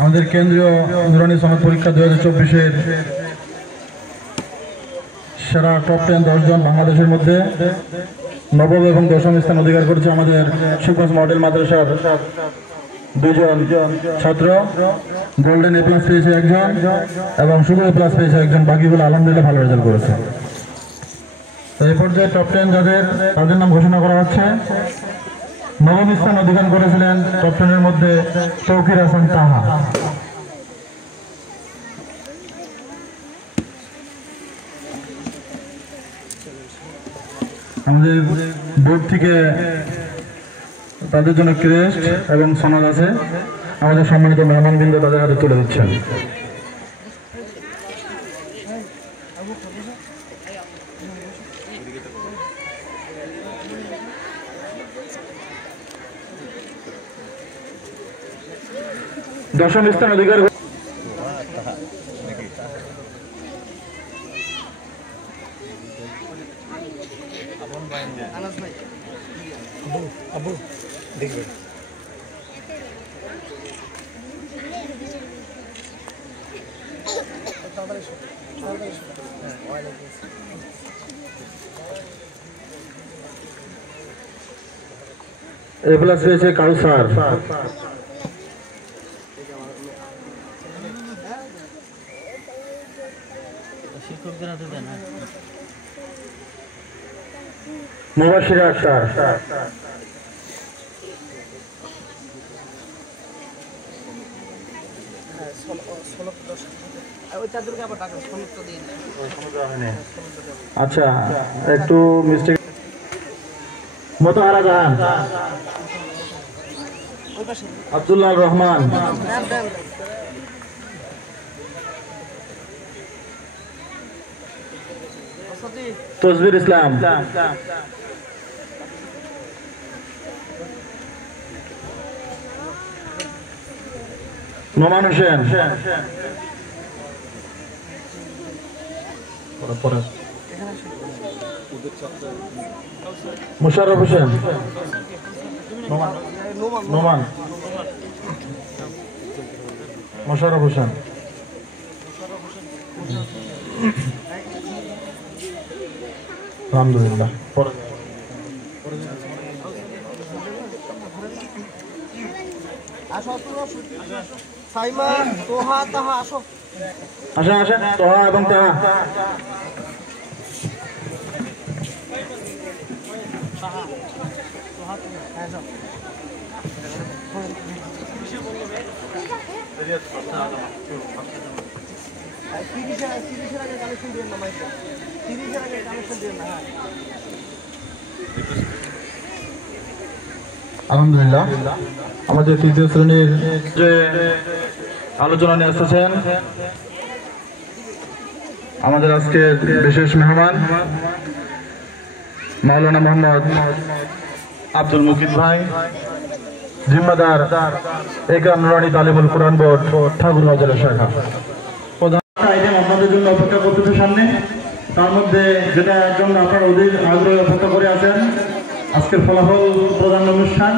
আমাদের কেন্দ্রীয় নুরানি সনদ পরীক্ষা 2024-এর সেরা টপ 10 10 জন বাংলাদেশের মধ্যে নবম এবং দশম স্থান অধিকার করেছে আমাদের শিবগঞ্জ মডেল মাদ্রাসার দুজন ছাত্র। গোল্ডেন এ প্লাস পেয়েছে একজন এবং শুধু এ প্লাস পেয়েছে একজন, বাকিগুলো আলহামদুলিল্লাহ ভালো রেজাল্ট করেছে। এই পর্যায়ে টপ 10 তাদের নাম ঘোষণা করা হচ্ছে। নবম স্থান অধিকার করেছিলেন টপ 10-এর মধ্যে তৌকির হাসান তাহা। আমাদের বোর্ড থেকে তাদের জন্য ক্রেস্ট এবং সনদ আছে, আমাদের সম্মানিত মেহমানবৃন্দ তাদের হাতে তুলে দিচ্ছেন। দশম স্থান অধিকার এ প্লাস পেয়েছে কাউসার। মুবাশিরা আক্তার। আচ্ছা, একটু মিস্টেক। মোতাহারা জাহান, আব্দুল্লাহ রহমান, তসবির ইসলাম, নোমান হোসেন, মুশাররফ হোসেন, নোমান, মুশাররফ হোসেন, আলহামদুলিল্লাহ। আসেন তোহা এবং তাহা। আলহামদুলিল্লাহ, আমাদের তৃতীয় শ্রেণীর যে আলোচনা নিয়ে আসতেছেন আমাদের আজকের বিশেষ মেহমান মাওলানা মোহাম্মদ আব্দুল মুকিত ভাই, জিম্মাদার একরাম নুরানি তালিবুল কোরআন বোর্ড ঠাকুরগাঁও জেলা শাখা। প্রধান আইটেম আপনাদের জন্য অপেক্ষা করতেছে সামনে, তার মধ্যে যেটা একজন আপনারা অধিক আগ্রহে অপেক্ষা করে আছেন, আজকের ফলাফল প্রদান অনুষ্ঠান।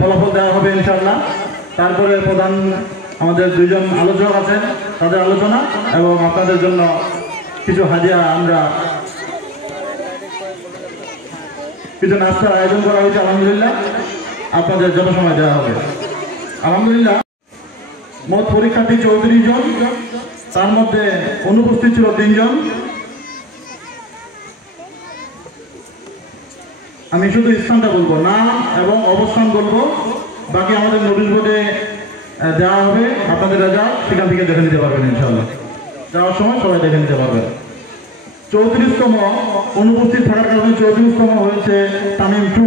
ফলাফল দেওয়া হবে ইনশাআল্লাহ। তারপরে প্রধান আমাদের দুইজন আলোচক আছেন, তাদের আলোচনা এবং আপনাদের জন্য কিছু হাদিয়া, আমরা কিছু নাস্তার আয়োজন করা হয়েছে। আলহামদুলিল্লাহ, আপনাদের যথাসময় দেওয়া হবে। আলহামদুলিল্লাহ, মোট পরীক্ষার্থী 34 জন, তার মধ্যে অনুপস্থিত ছিল 3 জন। আমি শুধু স্থানটা বলবো, নাম এবং অবস্থান বলবো, বাকি আমাদের নোটিশ বোর্ডে দেওয়া হবে। আপনাদের রেজাল্ট সেখান থেকে দেখে নিতে পারবেন ইনশাআল্লাহ, যাওয়ার সময় সবাই দেখে নিতে পারবেন। 34তম অনুপস্থিত থাকার কারণে 34তম হয়েছে তামিম 2,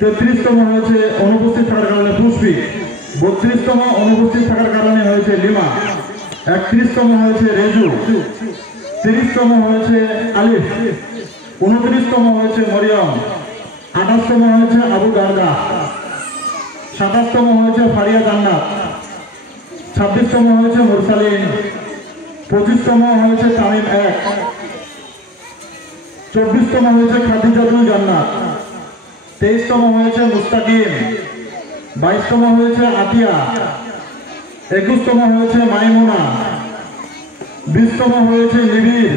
33তম হয়েছে অনুপস্থিত থাকার কারণে পুষ্পি, 32তম অনুপস্থিত থাকার কারণে হয়েছে লিমা, 31তম হয়েছে রেজু, 30তম হয়েছে আলিফ, 29তম হয়েছে মরিয়ম, 28তম হয়েছে আবু দারদা, 27তম হয়েছে ফারিয়া জান্নাত, 26তম হয়েছে মুরসালিন, 25তম হয়েছে তামিম 1, 24তম হয়েছে খাদিজাতুল জান্নাত, 23তম হয়েছে মুস্তাকিম, 22তম হয়েছে আতিয়া, 21তম হয়েছে মাইমুনা, 20তম হয়েছে নিবিড়,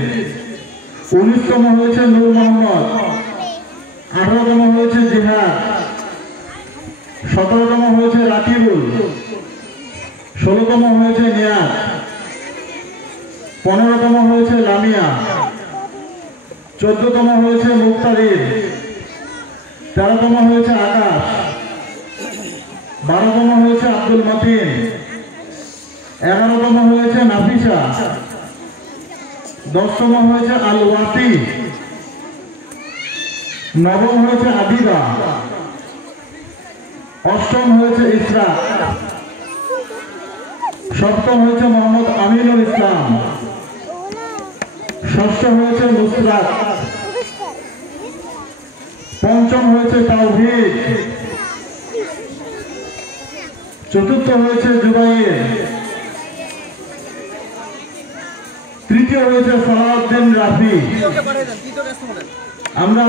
19তম হয়েছে নূর মোহাম্মদ, 18তম হয়েছে জিহাদ, 17তম হয়েছে রাকিবুল, 16তম হয়েছে নিয়াজ, 15তম হয়েছে লামিয়া, 14তম হয়েছে মুক্তাদির, 13তম হয়েছে আকাশ, 12তম হয়েছে আব্দুল মতিন, 11তম হয়েছে নাফিসা, 10তম হয়েছে আল ওয়াসি, 9ম হয়েছে আদিবা, 8ম হয়েছে ইসরা, 7ম হয়েছে মোহাম্মদ আমিনুল ইসলাম, 6ষ্ঠ হয়েছে নুসরাত, 5ম হয়েছে তাওহীদ, 4র্থ হয়েছে জুবাইর, 3য় হয়েছে সালাউদ্দিন রাফি। আমরা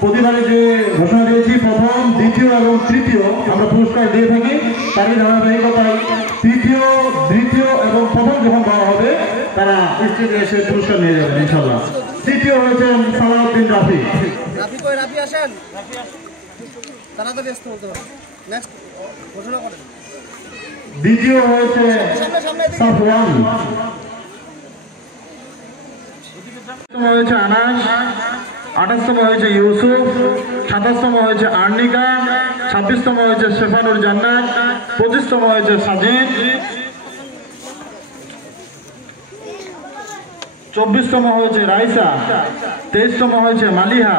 প্রতিবারে যে ঘোষণা দিয়েছি প্রথম, দ্বিতীয় এবং তৃতীয় আমরা পুরস্কার দিয়ে থাকি, তারই ধারাবাহিকতায় তৃতীয়, দ্বিতীয় এবং প্রথম যখন পাওয়া হবে তারা স্টেজে এসে পুরস্কার নিয়ে যাবেন ইনশাআল্লাহ। তৃতীয় হয়েছে সালাউদ্দিন রাফি। দ্বিতীয় হয়েছে সাফওয়ান, হয়েছে আনাস, 28তম হয়েছে ইউসুফ, 27তম হয়েছে আর্নিকা, 26তম হয়েছে শেফানুর জান্নাত, 25তম হয়েছে সাজিদ, 24তম হয়েছে রাইসা, 23তম হয়েছে মালিহা,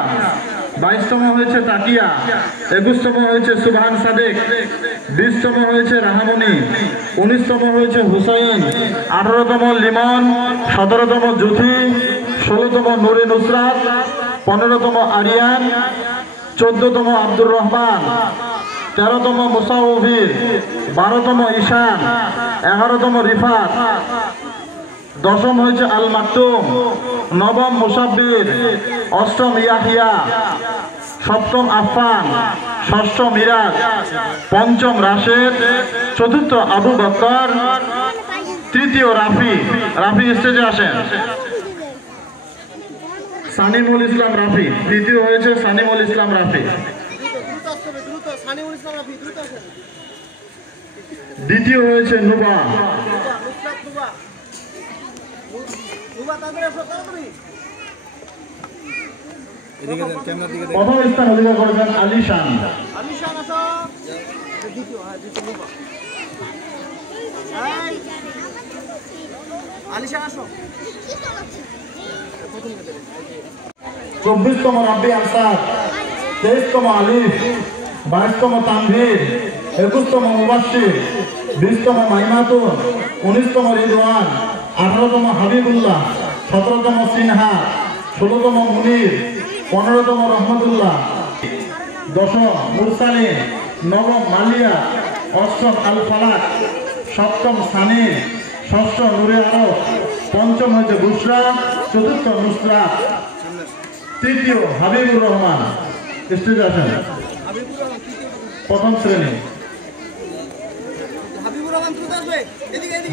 22তম হয়েছে তাকিয়া, 21তম হয়েছে সুবহান সাদেক, 20তম হয়েছে রাহামনি, 19তম হয়েছে হুসাইন, 18তম লিমন, 17তম জুথি, 16তম নুরে নুসরাত, 15তম আরিয়ান, 14তম আব্দুর রহমান, 13তম মুসাউফির, 12তম ঈশান, 11তম রিফাত, 10ম হয়েছে আল মাকতুম, 9ম মুসাব্বির, 8ম ইয়াহিয়া, 7ম আফফান, 6ষ্ঠ মিরাজ, 5ম রাশেদ, 4র্থ আবু বকর, 3য় রাফি। রাফি স্টেজে আসেন। সানিমুল ইসলাম রাফি, তৃতীয় হয়েছে সানিমুল ইসলাম রাফি। দ্বিতীয় হয়েছে নুবা। প্রথম স্থান অধিকার করেছেন আলিশান। চব্বিশতম রাব্বি আনসার, 23তম আলিফ, 22তম তানভীর, 21তম মুবাশশির, 20তম মাইমাতুন, 19তম রিদওয়ান, 18তম হাবিবুল্লাহ, 17তম সিনহা, 16তম মুনির, 15তম রহমতুল্লাহ, 10ম মুরসালিন, 9ম মালিয়া, 8ম আল ফালাক, 7ম সানি, 6ষ্ঠ নূরে আরব, 5ম হয়েছে বুশরা, 4র্থ নুসরাত, 3য় হাবিবুর রহমান। স্টেজে আসেন। প্রথম শ্রেণী।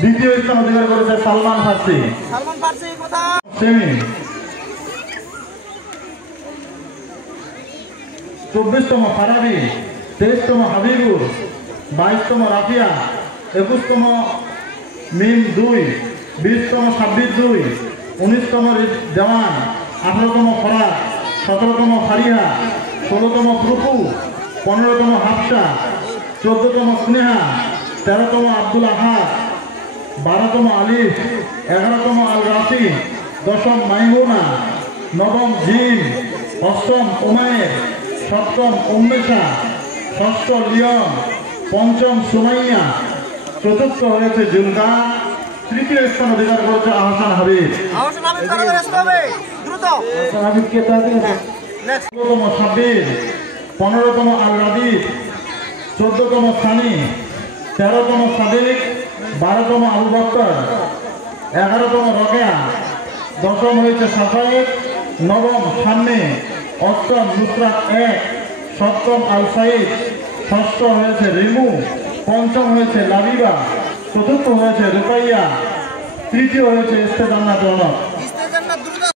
দ্বিতীয় স্থান অধিকার করেছে সালমান ফার্সি। শ্রেণী 24তম ফারাবি, 23তম হাবিবুর, 22তম রাফিয়া, 21তম মিম 2, 20তম সাব্বির 2, 19তম দেওয়ান, 18তম ফরাদ, 17তম ফারিহা, 16তম প্রফু, 15তম হাফসা, 14তম স্নেহা, 13তম আব্দুল আহাদ, 12তম আলিফ, 11তম আল রাফি, 10ম মাইমুনা, 9ম জিম, 8ম উমায়ের, 7ম উম্মেশা, 6ষ্ঠ লিয়ন, 5ম সুমাইয়া, 4র্থ হয়েছে জুলকা। তৃতীয় স্থান অধিকার করেছে আহসান হাবিব। 16তম সাব্বির, 15তম আল রাবিব, 14তম সানি, 13তম সাদিক, 12তম আবু বকর, 11তম রকেয়া, 10ম হয়েছে সাফায়েত, 9ম সামনে, 8ম নুসরাত 1, 7ম আল সাইদ, ষষ্ঠ হয়েছে রিমু, পঞ্চম হয়েছে লাবিবা, চতুর্থ হয়েছে রুকাইয়া, তৃতীয় হয়েছে ইস্তেজান্নাত রনক।